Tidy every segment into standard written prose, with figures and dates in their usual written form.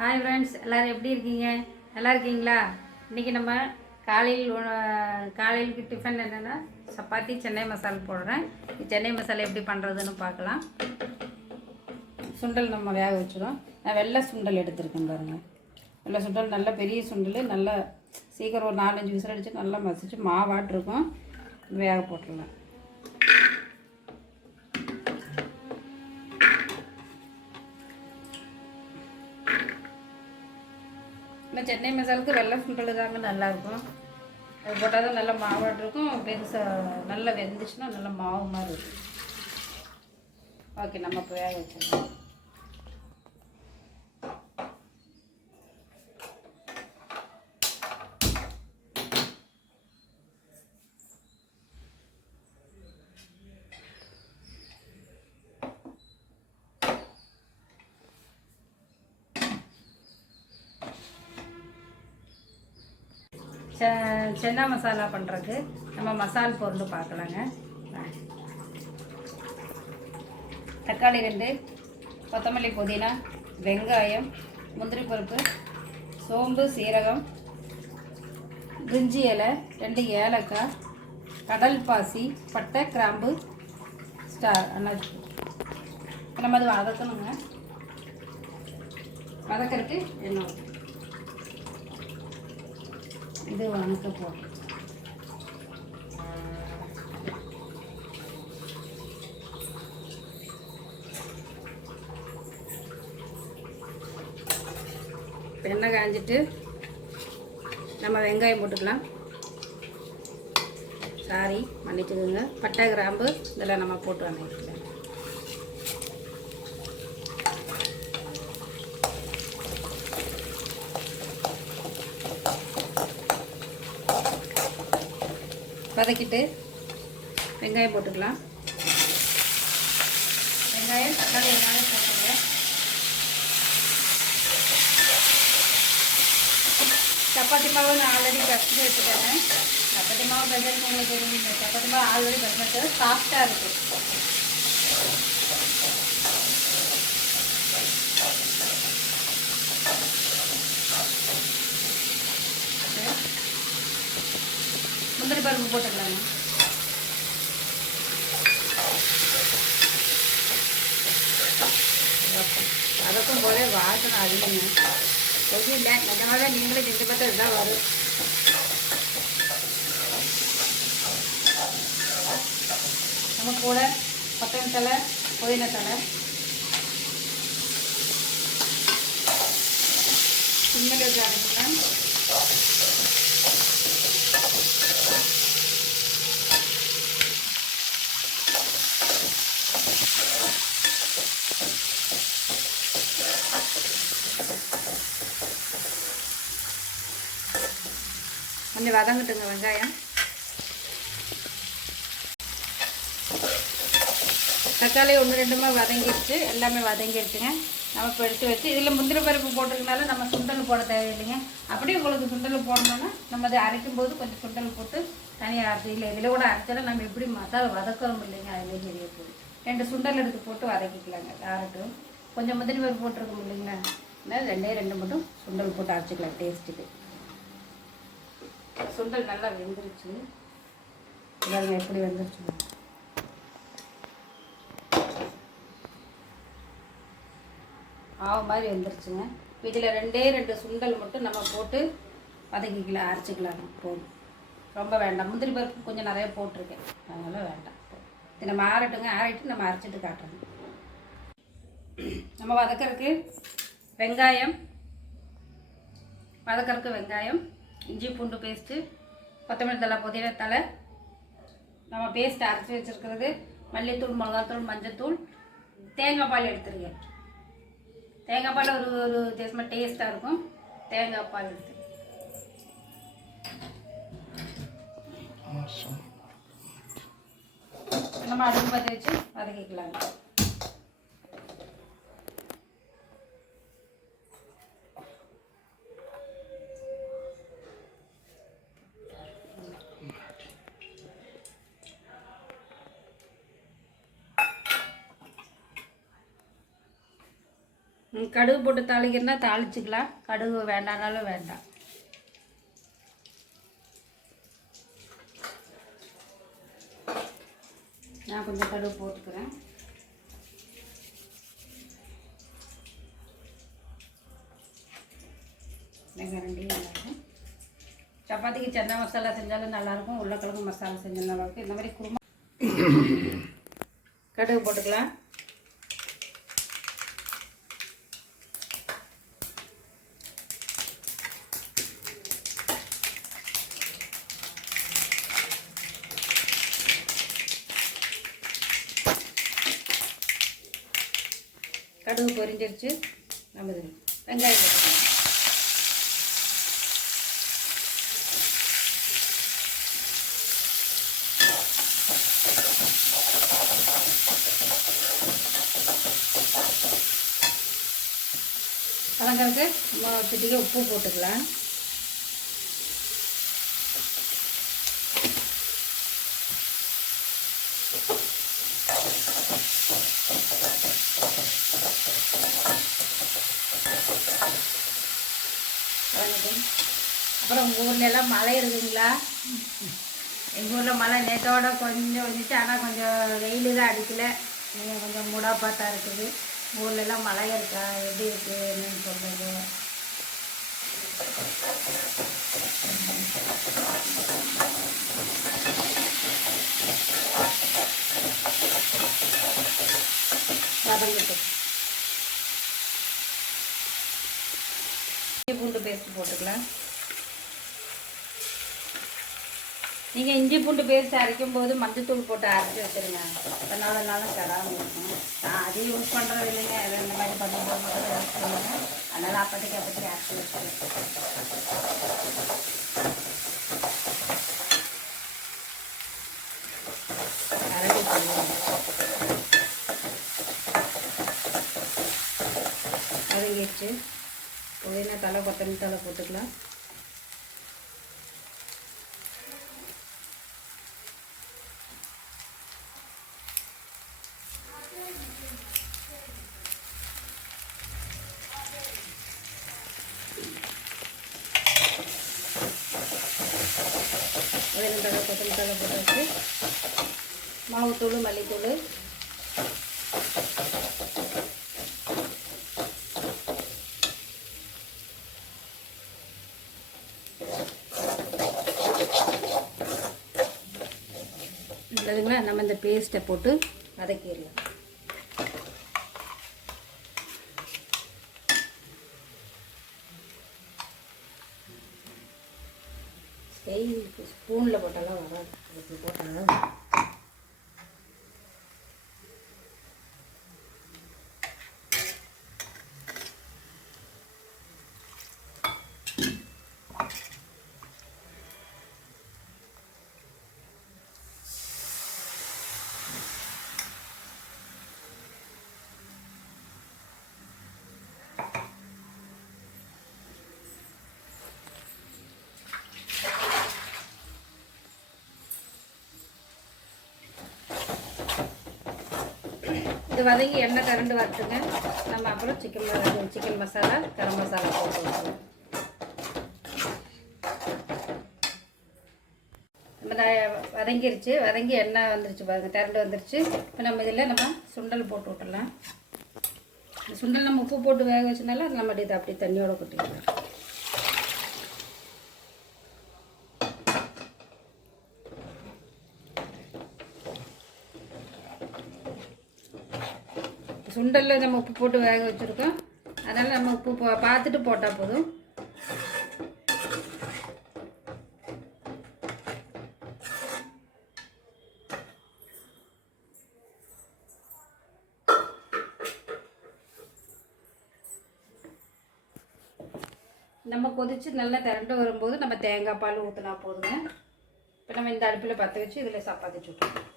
Hi friends, எல்லோரும் எப்படி இருக்கீங்க? நல்லா இருக்கீங்களா? இன்றைக்கி நம்ம காலையிலுக்கு டிஃபன் என்னென்னா சப்பாத்தி சென்னை மசாலா போடுறேன். சென்னை மசாலா எப்படி பண்ணுறதுன்னு பார்க்கலாம். சுண்டல் நம்ம வேக வச்சுருவோம். நான் வெள்ளை சுண்டல் எடுத்துருக்கேன் பாருங்கள். வெள்ளை சுண்டல் நல்ல பெரிய சுண்டல், நல்லா சீக்கிரம் ஒரு 4-5 விசில் அடித்து நல்லா மசிச்சு மாவாட்டிருக்கும். வேக போட்டுடலாம். இந்த சென்னை மசாலுக்கு வெள்ளை சுண்டல் தாங்க நல்லாயிருக்கும். அது போட்டால் தான் நல்லா மாவாட்டு இருக்கும். பெருசாக நல்லா வெந்துச்சுன்னா நல்லா மாவு மாதிரி இருக்கும். ஓகே, நம்ம இப்போ வேக வச்சிடலாம். சென்னா மசாலா பண்ணுறதுக்கு நம்ம மசால் பொருள் பார்க்கலாங்க. தக்காளி 2, கொத்தமல்லி, புதினா, வெங்காயம், முந்திரி பருப்பு, சோம்பு, சீரகம், பிரிஞ்சி இலை, 2 ஏலக்காய், கடல் பாசி, பட்டை, கிராம்பு, ஸ்டார் அன்னாச்சி. நம்ம அது வதக்கணுங்க. வதக்கிறதுக்கு எண்ணெய் இது வணக்க போடும். எண்ணெய் காஞ்சிட்டு நம்ம வெங்காயம் போட்டுக்கலாம். சாரி, மன்னிச்சுக்கோங்க. பட்டை, கிராம்பு இதெல்லாம் நம்ம போட்டு வணக்கிக்கலாம். வதக்கிட்டு வெங்காயம் போட்டுக்கலாம். வெங்காயம், தக்காளி எல்லாமே போட்டுங்க. சப்பாத்தி மாவு நான் ஆல்ரெடி பசங்க வச்சுட்டேன். சப்பாத்தி மாவு பசங்க உங்களுக்கு தெரியும். சப்பாத்தி மாவு ஆல்ரெடி பசங்க சாஃப்டாக இருக்குது. முந்திரி பருப்பு போட்டுக்கலாங்க. அதுக்கும் போல வாசனை அதிகங்க. கொஞ்சம் இல்லை, நிஜமாக நீங்களே செஞ்சு பார்த்தா இதுதான் வரும். நம்ம கூட கொத்தமல்லி தழை, புதினா தழை, சிம்மில் வச்சு அரைச்சிக்கலாம். கொஞ்சம் வதங்கட்டுங்க வெங்காயம். தக்காளி 1-2 வதங்கிடுச்சு. எல்லாமே வதங்கிடுச்சுங்க. நம்ம இப்போ எடுத்து வச்சு இதில் முந்திரி பருப்பு போட்டிருக்கனால நம்ம சுண்டல் போட தேவையில்லைங்க. அப்படியே உங்களுக்கு சுண்டல் போடணுன்னா நம்ம அதை அரைக்கும் போது கொஞ்சம் சுண்டல் போட்டு தனியாக அரைச்சி இல்லை இதில் கூட அரைச்சாலும் நம்ம எப்படி மசாலா வதக்கிறோம் இல்லைங்க, அதுலேயும் தெரிய போகுது. 2 சுண்டல் எடுத்து போட்டு வதக்கிக்கலாங்க. யார்ட்டும் கொஞ்சம் முந்திரி பருப்பு போட்டிருக்கோம் இல்லைங்களா, இல்லை 2 மட்டும் சுண்டல் போட்டு அரைச்சிக்கலாம் டேஸ்ட்டுக்கு. சுண்டல் நல்லா வெந்துருச்சு. எல்லாருமே எப்படி வெந்துருச்சு மாவு மாதிரி வெந்துருச்சுங்க. இதில் 2 சுண்டல் மட்டும் நம்ம போட்டு வதக்கிக்கலாம், அரைச்சிக்கலாம். போதும், ரொம்ப வேண்டாம். முந்திரி பருப்பு கொஞ்சம் நிறைய போட்டிருக்கேன், அதனால் வேண்டாம். இது நம்ம ஆறட்டுங்க. ஆறிட்டு நம்ம அரைச்சிட்டு காட்டுறோம். நம்ம வதக்கிறதுக்கு வெங்காயம், இஞ்சி பூண்டு பேஸ்ட்டு, கொத்தமல்லி தழை, புதினா தழை, நம்ம பேஸ்ட் அரைச்சி வச்சுருக்கிறது, மல்லித்தூள், மிளகாத்தூள், மஞ்சத்தூள், தேங்காய் பால் எடுத்துருங்க. தேங்காய் பால் ஒரு வித்தியாசமாக டேஸ்ட்டாக இருக்கும். தேங்காய் பால் எடுத்து நம்ம அடுப்பு பற்ற வச்சு வதக்கிக்கலாங்க. கடுகு போட்டு தாளிக்கிறனா தாளிச்சிக்கலாம், கடுகு வேண்டானாலும் வேண்டாம். நான் கொஞ்சம் கடுகு போட்டுக்கிறேன். வெங்காயம் நல்லாயிருக்கும். சப்பாத்திக்கு சன்னா மசாலா செஞ்சாலும் நல்லாயிருக்கும், உருளைக்கிழங்கு மசாலா செஞ்சாலும் நல்லாயிருக்கும். இந்த மாதிரி குருமா கடுகு போட்டுக்கலாம். கடுகு பொரிஞ்சிருச்சு. நம்ம இது வெங்காயம் போட்டுக்கலாம். கலங்கிறதுக்கு நம்ம சிட்டிக்கு உப்பு போட்டுக்கலாம். அப்புறம் உங்கள் ஊரில் எல்லாம் மழை இருக்குங்களா? எங்கள் ஊரில் மழை நேற்றோட கொஞ்சம் வந்துச்சு, ஆனால் கொஞ்சம் வெயில் தான் அடிக்கலை, கொஞ்சம் மூடாப்பாத்தா இருக்குது. ஊர்லெல்லாம் மழை இருக்கா, எப்படி இருக்குது என்னன்னு சொல்கிறது. வதங்கிட்டு இஞ்சி பூண்டு பேஸ்ட் போட்டுக்கலாம். நீங்கள் இஞ்சி பூண்டு பேஸ்ட் அரைக்கும் போது மஞ்சத்தூள் போட்டு அரைச்சி வச்சுருங்க, அதனாலும் தராமல் இருக்கும். நான் அதையும் யூஸ் பண்ணுறது இல்லைங்க, இந்த மாதிரி பண்ணும்போது மட்டும் யூஸ் பண்ணுவேன். அதனால் அப்போதைக்கு அரைச்சி வச்சுருவேன். அரளி வதங்கிடுச்சு. புதினா தலை, கொத்தமல்லி தலை போட்டுக்கலாம். தலை, கொத்தமல்லி தலை போட்டாச்சு. மாவுத்தூள், மல்லித்தூள், அதுங்களா நம்ம இந்த பேஸ்ட்டை போட்டு வதக்கிடலாம். ஸ்பூனில் போட்டாலாம் வராது, அதுக்கு போட்டாலும் இது வதங்கி எண்ணெய் கரண்டு வரட்டுங்க. நம்ம அப்புறம் சிக்கன் மசாலா, கரம் மசாலா போட்டு வச்சுக்கலாம். நம்ம வதங்கிருச்சு, வதங்கி எண்ணெய் வந்துருச்சு பாருங்க, திரண்டு வந்துருச்சு. இப்போ நம்ம இதில் நம்ம சுண்டல் போட்டு விட்டுடலாம். இந்த சுண்டல் நம்ம உப்பு போட்டு வேக வச்சனால அது நம்ம இதை அப்படி தண்ணியோட கொட்டிக்கலாம். சுண்டலில் நம்ம உப்பு போட்டு வேக வச்சுருக்கோம், அதனால் நம்ம உப்பு பார்த்துட்டு போட்டால் போதும். நம்ம கொதித்து நல்லா திரண்டு வரும்போது நம்ம தேங்காய் பால் ஊற்றினா போதுங்க. இப்போ நம்ம இந்த அடுப்பில் பற்ற வச்சு இதில் சப்பாத்தி சுட்டுக்கலாம்.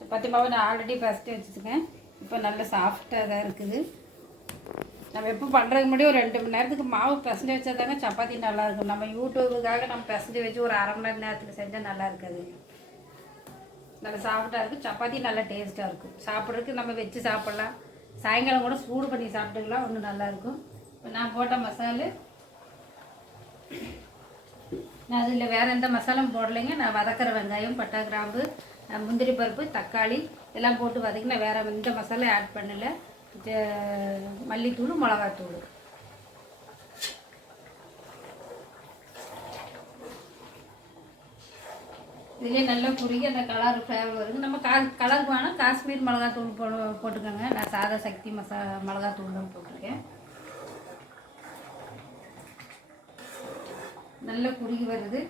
சப்பாத்தி மாவு நான் ஆல்ரெடி பறித்து வச்சுருக்கேன். இப்போ நல்ல சாஃப்டாக தான் இருக்குது. நம்ம எப்போ பண்ணுறதுக்கு முன்னாடி ஒரு 2 மணி நேரத்துக்கு மாவு பிசைஞ்சு வச்சா தாங்க சப்பாத்தி நல்லாயிருக்கும். நம்ம யூடியூபுக்காக நம்ம பிசைஞ்சு வச்சு ஒரு 1/2 மணி நேரத்தில் செஞ்சால் நல்லா இருக்காது. நல்லா சாஃப்டாக இருக்கும். சப்பாத்தி நல்லா டேஸ்ட்டாக இருக்கும். சாப்பிட்றதுக்கு நம்ம வச்சு சாப்பிட்லாம். சாயங்காலம் கூட சூடு பண்ணி சாப்பிட்டுக்கலாம். ஒன்றும் நல்லாயிருக்கும். இப்போ நான் போட்ட மசாலு நான் அதில் வேறு எந்த மசாலாவும் போடலைங்க. நான் வதக்கிற வெங்காயம், பட்டை, கிராம்பு, முந்திரி பருப்பு, தக்காளி எல்லாம் போட்டு வதக்கி நான் வேறு எந்த மசாலா ஆட் பண்ணலை. மல்லித்தூள், மிளகாத்தூள். இதுலேயே நல்லா குறுகி அந்த கலர் ஃப்ளேவர் வருது. நம்ம கலருக்கு வேணால் காஷ்மீர் மிளகாத்தூள் போட்டுக்கோங்க. நான் சாதா சக்தி மிளகாத்தூள் தான் போட்டிருக்கேன். நல்லா குறுகி வருது.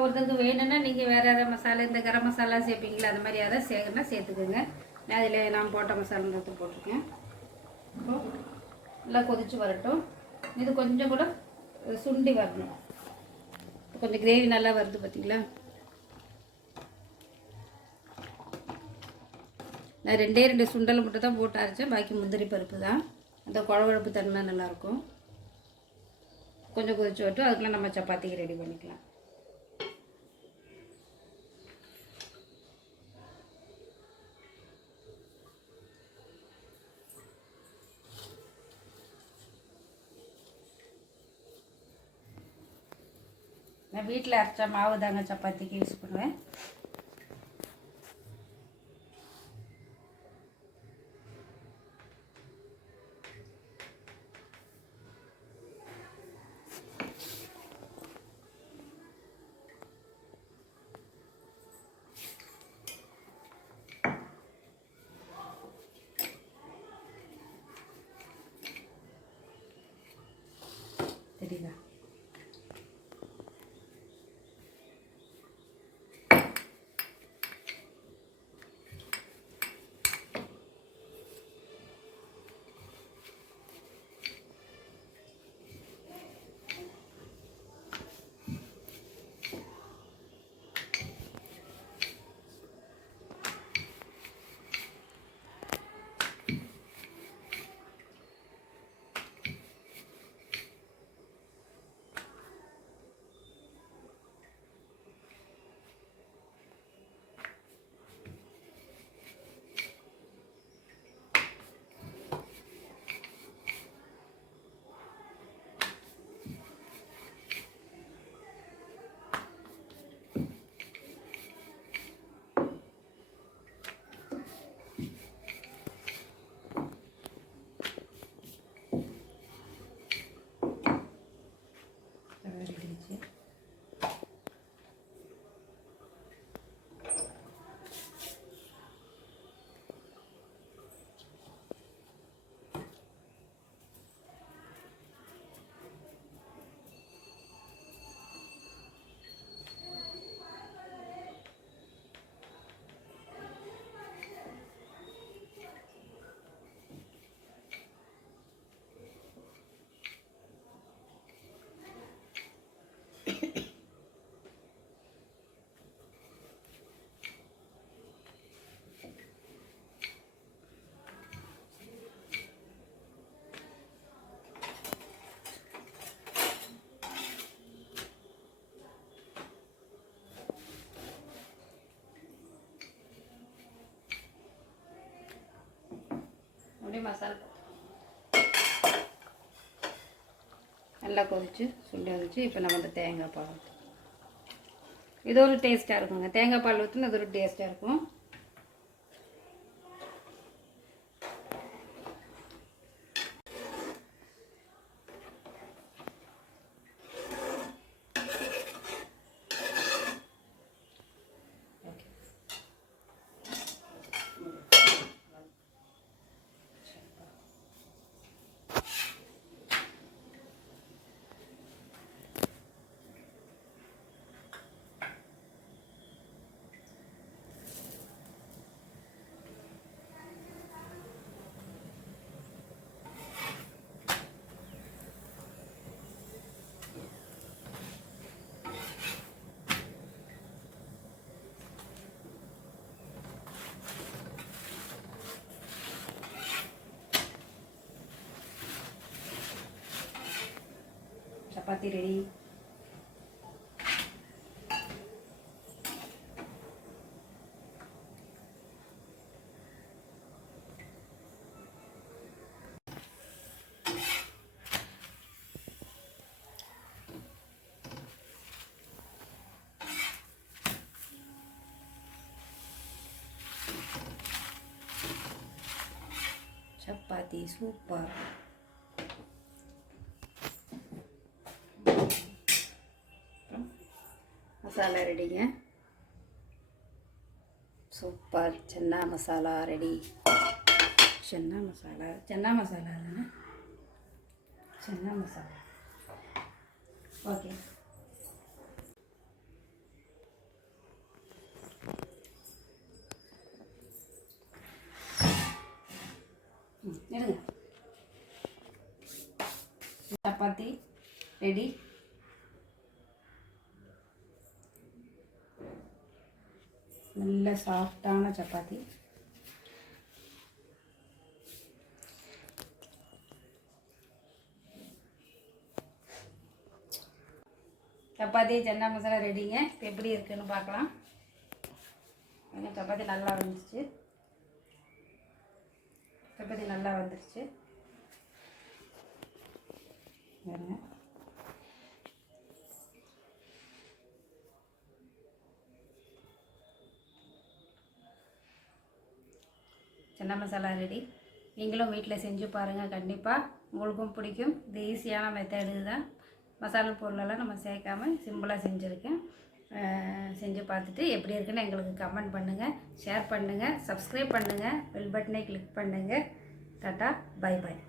ஒருத்தருக்கு வேணும்னா நீங்கள் வேறு ஏதாவது மசாலா, இந்த கரம் மசாலா சேர்ப்பீங்களா, அந்த மாதிரி எதாவது சேர்க்கணும்னா சேர்த்துக்குங்க. நான் அதில் நான் போட்ட மசாலா மட்டும் போட்டிருக்கேன். நல்லா கொதித்து வரட்டும். இது கொஞ்சம் கூட சுண்டி வரணும். கொஞ்சம் கிரேவி நல்லா வருது பார்த்தீங்களா. நான் 2 சுண்டல் மட்டும் தான் போட்டு அரைச்சேன். பாக்கி முந்திரி பருப்பு தான். அந்த குழம்பு தன்மை நல்லாயிருக்கும். கொஞ்சம் கொதிச்சு வரட்டும். அதுக்குள்ளே நம்ம சப்பாத்திக்கு ரெடி பண்ணிக்கலாம். நான் வீட்டில் அரைச்ச மாவு தாங்க சப்பாத்திக்கு யூஸ் பண்ணுவேன். தெரியுதா? அப்படியே மசாலா நல்லா கொதிச்சு சுண்டி வந்துச்சு. இப்போ நம்ம அந்த தேங்காய் பால், இது ஒரு டேஸ்ட்டாக இருக்குங்க. தேங்காய் பால் ஊற்றினா அது ஒரு டேஸ்ட்டாக இருக்கும். சப்பாத்தி ரெடி. சப்பாத்தி சூப்பர். மசாலா ரெடிங்க. சூப்பர். சென்னா மசாலா ரெடி. சென்னா மசாலா தானே. சென்னா மசாலா. ஓகே. எடுங்க. சப்பாத்தி ரெடி. நல்ல சாஃப்டான சப்பாத்தி. சப்பாத்தி சென்னா மசாலா ரெடிங்க. இப்போ எப்படி இருக்குன்னு பார்க்கலாம். சப்பாத்தி நல்லா வந்துருச்சு. பாருங்க. சென்னா மசாலா ரெடி. நீங்களும் வீட்டில் செஞ்சு பாருங்கள். கண்டிப்பாக உங்களுக்கும் பிடிக்கும். இது ஈஸியான மெத்தடு தான். மசாலா பொருளெல்லாம் நம்ம சேர்க்காம சிம்பிளாக செஞ்சுருக்கேன். செஞ்சு பார்த்துட்டு எப்படி இருக்குன்னு எங்களுக்கு கமெண்ட் பண்ணுங்கள், ஷேர் பண்ணுங்கள், சப்ஸ்கிரைப் பண்ணுங்கள், பெல் பட்டனை கிளிக் பண்ணுங்கள். Tata, bye bye.